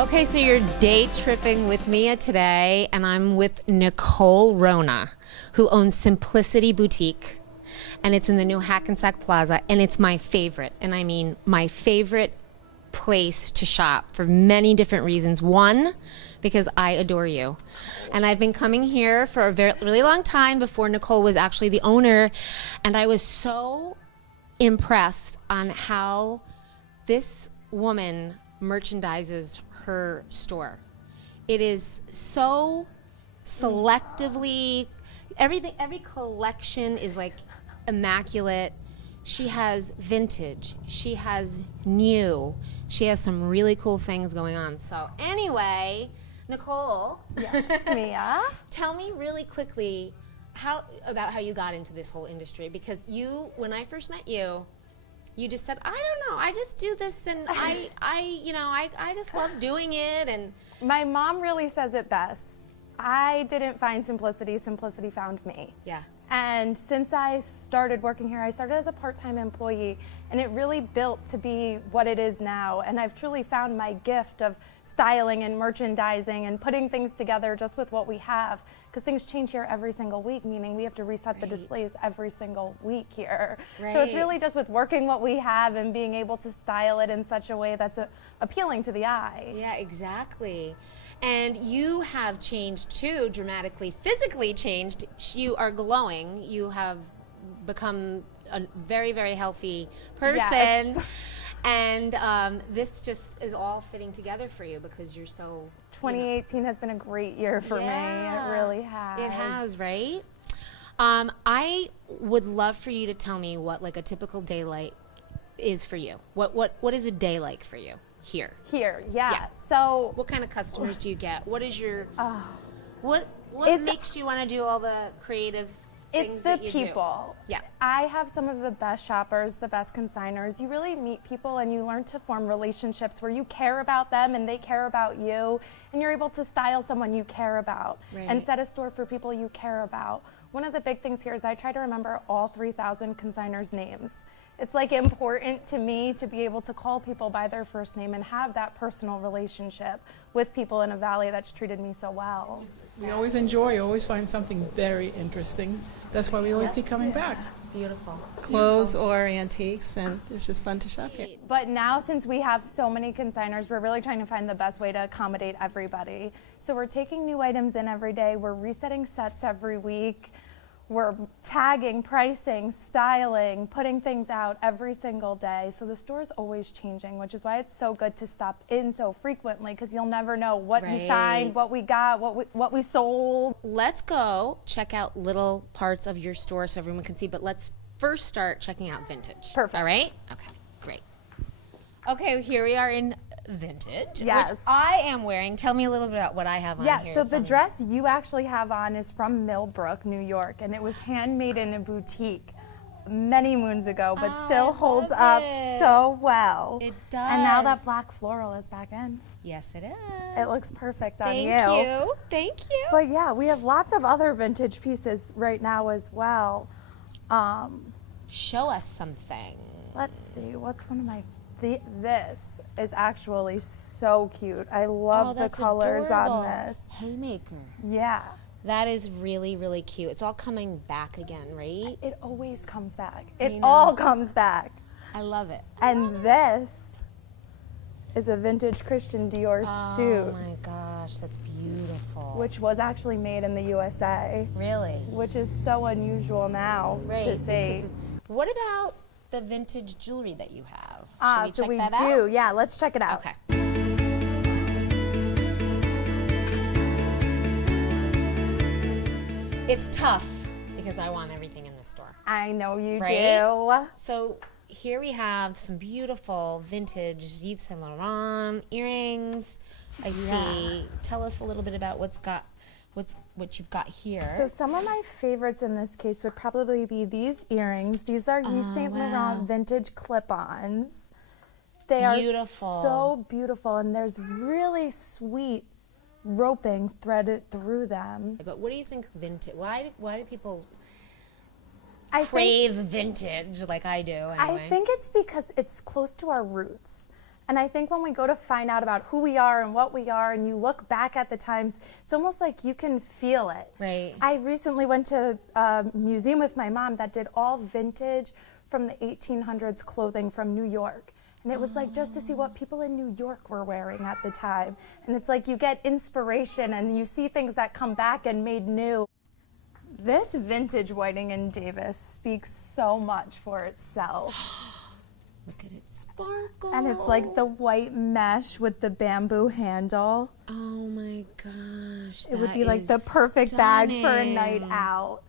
Okay, so you're day tripping with Mia today, and I'm with Nicole Wrona, who owns Simplicity Boutique, and it's in the new Hackensack Plaza, and it's my favorite, and I mean my favorite place to shop for many different reasons. One, because I adore you, and I've been coming here for a really long time before Nicole was actually the owner, and I was so impressed on how this woman merchandises her store. It is so selectively, every collection is like immaculate. She has vintage, she has new, she has some really cool things going on. So anyway, Nicole. Yes, Mia. Tell me really quickly about how you got into this whole industry, because when I first met you, you just said, I don't know, I just do this, and I just love doing it. And my mom really says it best. I didn't find simplicity, simplicity found me. Yeah. And since I started working here, I started as a part-time employee, and it really built to be what it is now. And I've truly found my gift of styling and merchandising and putting things together just with what we have, because things change here every single week, meaning we have to reset the displays every single week here. Right. So it's really just with working what we have and being able to style it in such a way that's appealing to the eye. Yeah, exactly. And you have changed too, dramatically, physically changed. You are glowing. You have become a very, very healthy person. Yes. And this just is all fitting together for you because you're so... 2018 has been a great year for me. It really has. It has, right? I would love for you to tell me what like a typical day like is for you. What is a day like for you here? Here, yeah. So what kind of customers do you get? What is your what makes you want to do all the creative things that you do? It's the people. Yeah. I have some of the best shoppers, the best consigners. You really meet people and you learn to form relationships where you care about them and they care about you, and you're able to style someone you care about and set a store for people you care about. One of the big things here is I try to remember all 3,000 consigners' names. It's like important to me to be able to call people by their first name and have that personal relationship with people in a valley that's treated me so well. We always always find something very interesting. That's why we always keep coming back. Beautiful. Clothes or antiques, and it's just fun to shop here. But now, since we have so many consigners, we're really trying to find the best way to accommodate everybody. So we're taking new items in every day. We're resetting sets every week. We're tagging, pricing, styling, putting things out every single day. So the store is always changing, which is why it's so good to stop in so frequently, because you'll never know what you find, what we got, what we sold. Let's go check out little parts of your store so everyone can see, but let's first start checking out vintage. Perfect. All right? Okay, great. Okay, here we are in vintage, yes, which I am wearing. Tell me a little bit about what I have on here. Yeah, so the dress you actually have on is from Millbrook, New York, and it was handmade in a boutique many moons ago, but still holds up so well. It does. And now that black floral is back in. Yes, it is. It looks perfect on you. Thank you. Thank you. But yeah, we have lots of other vintage pieces right now as well. Show us something. Let's see, what's one of my... This is actually so cute. I love the colors on this. Haymaker. Yeah. That is really, really cute. It's all coming back again, right? It always comes back. It all comes back. I love it. And this is a vintage Christian Dior suit. Oh my gosh, that's beautiful. Which was actually made in the USA. Really? Which is so unusual now to see. What about the vintage jewelry that you have? So we do. Yeah, let's check it out. Okay. It's tough because I want everything in the store. I know you do. So here we have some beautiful vintage Yves Saint Laurent earrings. I see. Tell us a little bit about what you've got here. So some of my favorites in this case would probably be these earrings. These are Yves Saint Laurent vintage clip-ons. They are so beautiful, and there's really sweet roping threaded through them. But what do you think vintage? Why do people crave vintage like I do anyway? I think it's because it's close to our roots. And I think when we go to find out about who we are and what we are, and you look back at the times, it's almost like you can feel it. Right. I recently went to a museum with my mom that did all vintage from the 1800s clothing from New York. And it was like just to see what people in New York were wearing at the time. And it's like you get inspiration and you see things that come back and made new. This vintage Whiting & Davis speaks so much for itself. Look at it sparkle. And it's like the white mesh with the bamboo handle. Oh my gosh. It would be like the perfect bag for a night out.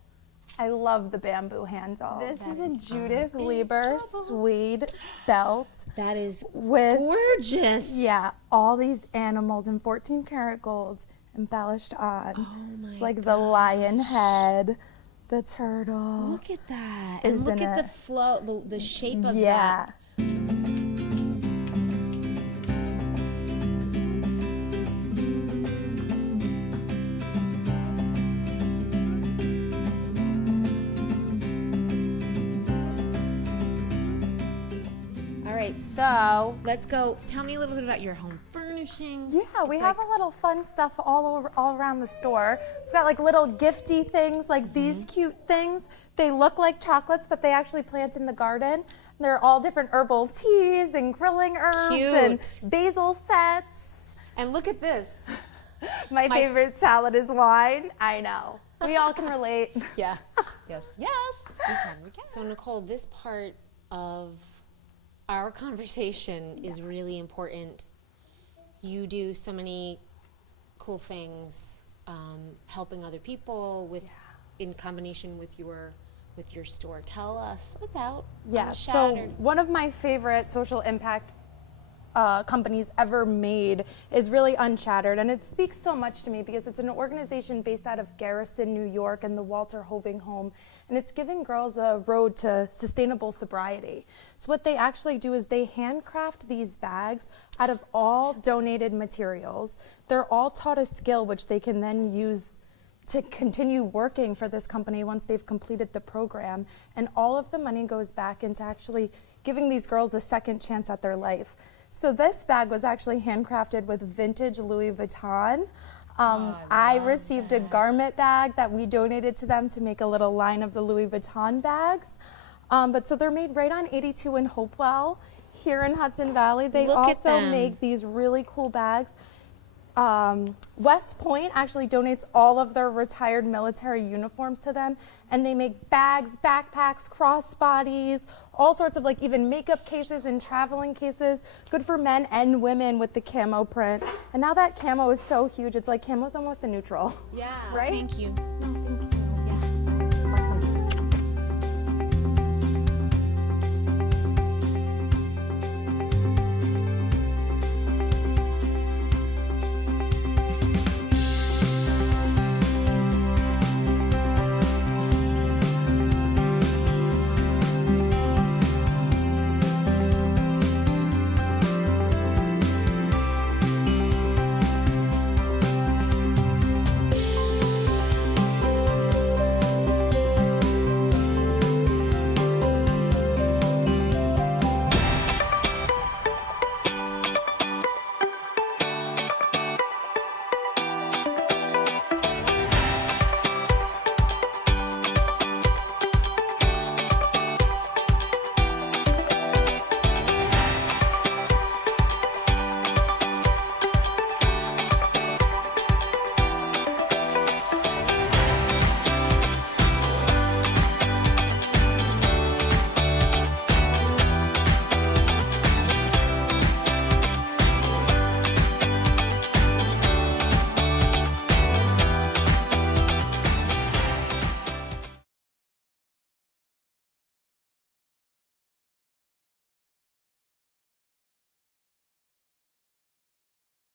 I love the bamboo handle. This is a Judith Lieber suede belt. That is with gorgeous. Yeah, all these animals in 14 karat gold embellished on. Oh my It's like the lion head, the turtle. Look at that. And look at the flow, the shape of yeah. that. So let's go. Tell me a little bit about your home furnishings. Yeah, we have a little fun stuff all around the store. We've got like little gifty things, like these cute things. They look like chocolates, but they actually plant in the garden. They're all different herbal teas and grilling herbs and basil sets. And look at this. My favorite salad is wine. I know. We all can relate. Yeah. Yes. Yes. We can. So Nicole, this part of our conversation is really important. You do so many cool things, helping other people with, in combination with your store. Tell us about So one of my favorite social impact companies ever made is really Unshattered, and it speaks so much to me because it's an organization based out of Garrison, New York, and the Walter Hoving Home, and it's giving girls a road to sustainable sobriety. So what they actually do is they handcraft these bags out of all donated materials. They're all taught a skill which they can then use to continue working for this company once they've completed the program, and all of the money goes back into actually giving these girls a second chance at their life. So this bag was actually handcrafted with vintage Louis Vuitton. I received a garment bag that we donated to them to make a little line of the Louis Vuitton bags. But so they're made right on 82 in Hopewell here in Hudson Valley. They also make these really cool bags. West Point actually donates all of their retired military uniforms to them, and they make bags, backpacks, crossbodies, all sorts of like even makeup cases and traveling cases, good for men and women with the camo print. And now that camo is so huge, it's like camo's almost a neutral. Yeah, right? Thank you.